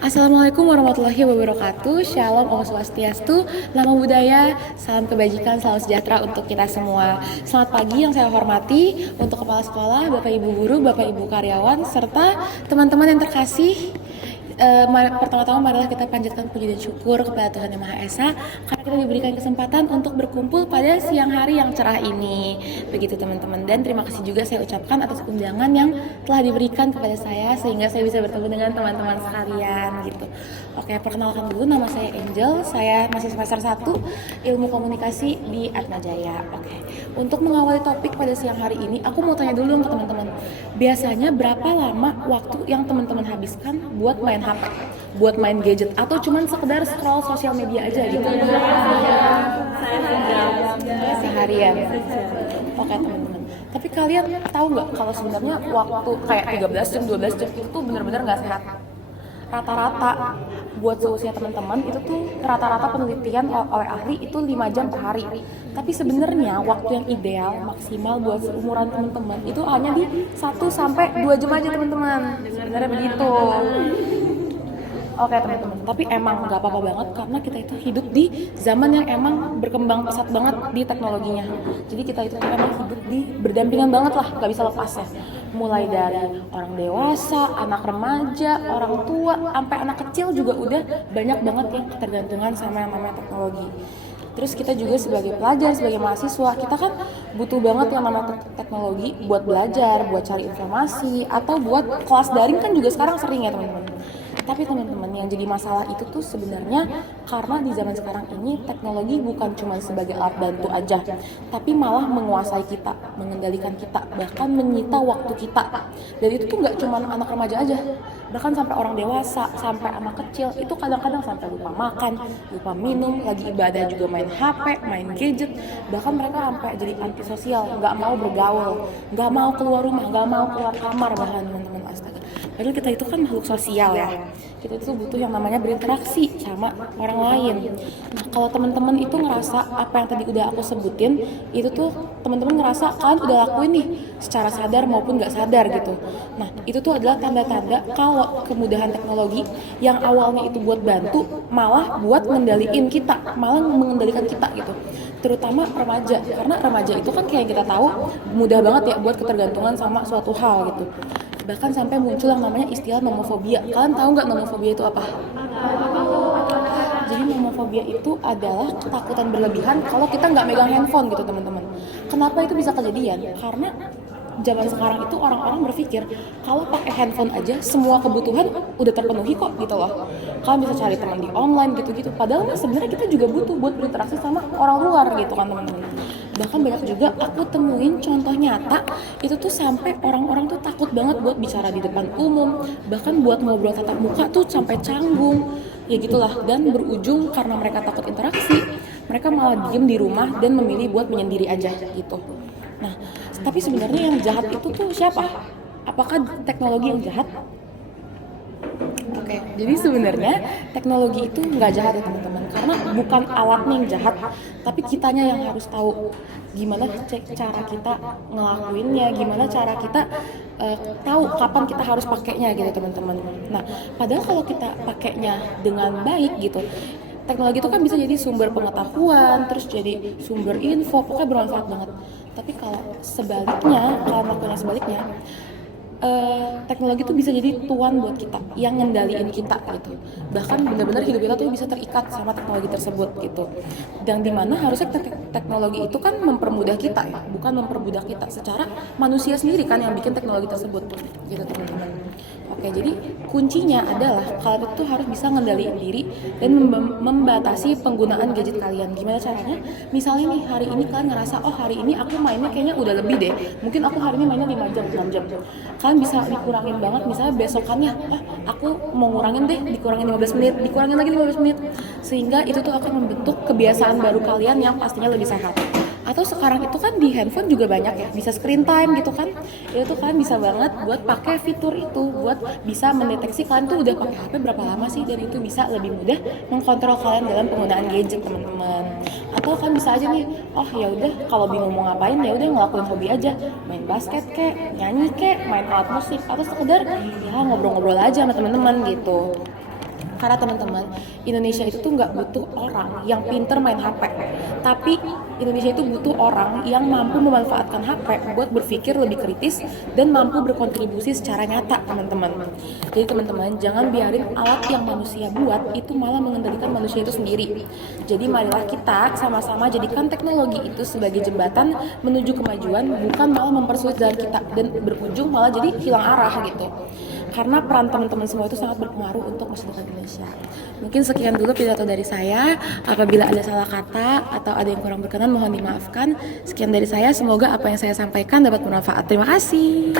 Assalamualaikum warahmatullahi wabarakatuh. Shalom, Om Swastiastu, Namo Buddhaya, salam kebajikan, salam sejahtera untuk kita semua. Selamat pagi yang saya hormati untuk Kepala Sekolah, Bapak Ibu Guru, Bapak Ibu Karyawan, serta teman-teman yang terkasih. Pertama-tama marilah kita panjatkan puji dan syukur kepada Tuhan Yang Maha Esa karena kita diberikan kesempatan untuk berkumpul pada siang hari yang cerah ini. Begitu teman-teman, dan terima kasih juga saya ucapkan atas undangan yang telah diberikan kepada saya sehingga saya bisa bertemu dengan teman-teman sekalian gitu. Oke, perkenalkan dulu, nama saya Angel, saya masih semester 1 Ilmu Komunikasi di Atmajaya. Oke. Untuk mengawali topik pada siang hari ini, aku mau tanya dulu ke teman-teman. Biasanya berapa lama waktu yang teman-teman habiskan buat main HP, buat main gadget, atau cuman sekedar scroll sosial media aja gitu? Seharian. Oke teman-teman. Tapi kalian tahu nggak kalau sebenarnya waktu kayak 13 jam, 12 jam itu tuh benar-benar nggak sehat. Rata-rata buat seusia teman-teman itu tuh rata-rata penelitian oleh ahli itu 5 jam per hari. Tapi sebenarnya waktu yang ideal maksimal buat seumuran teman-teman itu hanya di 1 sampai 2 jam aja teman-teman. Sebenarnya begitu. Oke teman-teman, tapi emang nggak apa-apa banget karena kita itu hidup di zaman yang emang berkembang pesat banget di teknologinya. Jadi kita itu emang hidup di berdampingan banget lah, nggak bisa lepas ya. Mulai dari orang dewasa, anak remaja, orang tua, sampai anak kecil juga udah banyak banget yang ketergantungan sama yang namanya teknologi. Terus kita juga sebagai pelajar, sebagai mahasiswa, kita kan butuh banget yang namanya teknologi buat belajar, buat cari informasi, atau buat kelas daring kan juga sekarang sering ya teman-teman. Tapi teman-teman, yang jadi masalah itu tuh sebenarnya karena di zaman sekarang ini teknologi bukan cuma sebagai alat bantu aja, tapi malah menguasai kita, mengendalikan kita, bahkan menyita waktu kita. Dan itu tuh nggak cuma anak remaja aja, bahkan sampai orang dewasa, sampai anak kecil, itu kadang-kadang sampai lupa makan, lupa minum, lagi ibadah juga main HP, main gadget, bahkan mereka sampai jadi antisosial, nggak mau bergaul, nggak mau keluar rumah, nggak mau keluar kamar bahkan teman-teman, astaga. Padahal kita itu kan makhluk sosial ya. Kita itu butuh yang namanya berinteraksi sama orang lain. Nah, kalau teman-teman itu ngerasa apa yang tadi udah aku sebutin, itu tuh teman-teman ngerasa kalian udah lakuin nih secara sadar maupun nggak sadar gitu. Nah, itu tuh adalah tanda-tanda kalau kemudahan teknologi yang awalnya itu buat bantu, malah buat ngendaliin kita, malah mengendalikan kita gitu. Terutama remaja, karena remaja itu kan kayak kita tahu mudah banget ya buat ketergantungan sama suatu hal gitu. Bahkan sampai muncul yang namanya istilah nomofobia. Kalian tahu nggak nomofobia itu apa? Jadi nomofobia itu adalah ketakutan berlebihan kalau kita nggak megang handphone gitu teman-teman. Kenapa itu bisa kejadian? Karena zaman sekarang itu orang-orang berpikir kalau pakai handphone aja semua kebutuhan udah terpenuhi kok gitu loh. Kalian bisa cari teman di online gitu-gitu. Padahal sebenarnya kita juga butuh buat berinteraksi sama orang luar gitu kan teman-teman. Bahkan banyak juga aku temuin contoh nyata itu tuh sampai orang-orang tuh takut banget buat bicara di depan umum, bahkan buat ngobrol tatap muka tuh sampai canggung ya gitulah, dan berujung karena mereka takut interaksi mereka malah diem di rumah dan memilih buat menyendiri aja gitu. Nah, tapi sebenarnya yang jahat itu tuh siapa? Apakah teknologi yang jahat? Oke, jadi sebenarnya teknologi itu nggak jahat ya teman-teman, karena bukan alatnya yang jahat, tapi kitanya yang harus tahu gimana cara kita ngelakuinnya, gimana cara kita tahu kapan kita harus pakainya gitu teman-teman. Nah, padahal kalau kita pakainya dengan baik gitu, teknologi itu kan bisa jadi sumber pengetahuan, terus jadi sumber info, pokoknya bermanfaat banget. Tapi kalau sebaliknya, kalau melakukannya sebaliknya, teknologi itu bisa jadi tuan buat kita yang ngendaliin kita gitu. Bahkan benar-benar hidup kita tuh bisa terikat sama teknologi tersebut gitu. Dan dimana harusnya teknologi itu kan mempermudah kita ya, bukan memperbudak kita. Secara manusia sendiri kan yang bikin teknologi tersebut gitu teman-teman. Oke, jadi kuncinya adalah kalian itu harus bisa ngendaliin diri dan membatasi penggunaan gadget kalian. Gimana caranya? Misalnya nih hari ini kalian ngerasa, oh hari ini aku mainnya kayaknya udah lebih deh. Mungkin aku hari ini mainnya 5 jam, 6 jam. Kalian bisa dikurangin banget, misalnya besokannya, aku mau ngurangin deh, dikurangin 15 menit, dikurangin lagi 15 menit. Sehingga itu tuh akan membentuk kebiasaan baru kalian yang pastinya lebih sehat. Atau sekarang itu kan di handphone juga banyak ya, bisa screen time gitu kan. Itu kan bisa banget buat pakai fitur itu, buat bisa mendeteksi kalian tuh udah pakai HP berapa lama sih, dan itu bisa lebih mudah mengkontrol kalian dalam penggunaan gadget teman-teman. Atau kan bisa aja nih, oh ya udah kalau bingung mau ngapain ya udah ngelakuin hobi aja, main basket kek, nyanyi kek, main alat musik, atau sekedar ya ngobrol-ngobrol aja sama teman-teman gitu. Karena teman-teman, Indonesia itu tuh nggak butuh orang yang pinter main HP, tapi Indonesia itu butuh orang yang mampu memanfaatkan HP buat berpikir lebih kritis dan mampu berkontribusi secara nyata, teman-teman. Jadi teman-teman, jangan biarin alat yang manusia buat itu malah mengendalikan manusia itu sendiri. Jadi marilah kita sama-sama jadikan teknologi itu sebagai jembatan menuju kemajuan, bukan malah mempersulit jalan kita dan berujung malah jadi hilang arah gitu. Karena peran teman-teman semua itu sangat berpengaruh untuk masa depan Indonesia. Mungkin sekian dulu pidato dari saya. Apabila ada salah kata atau ada yang kurang berkenan, mohon dimaafkan. Sekian dari saya, semoga apa yang saya sampaikan dapat bermanfaat. Terima kasih.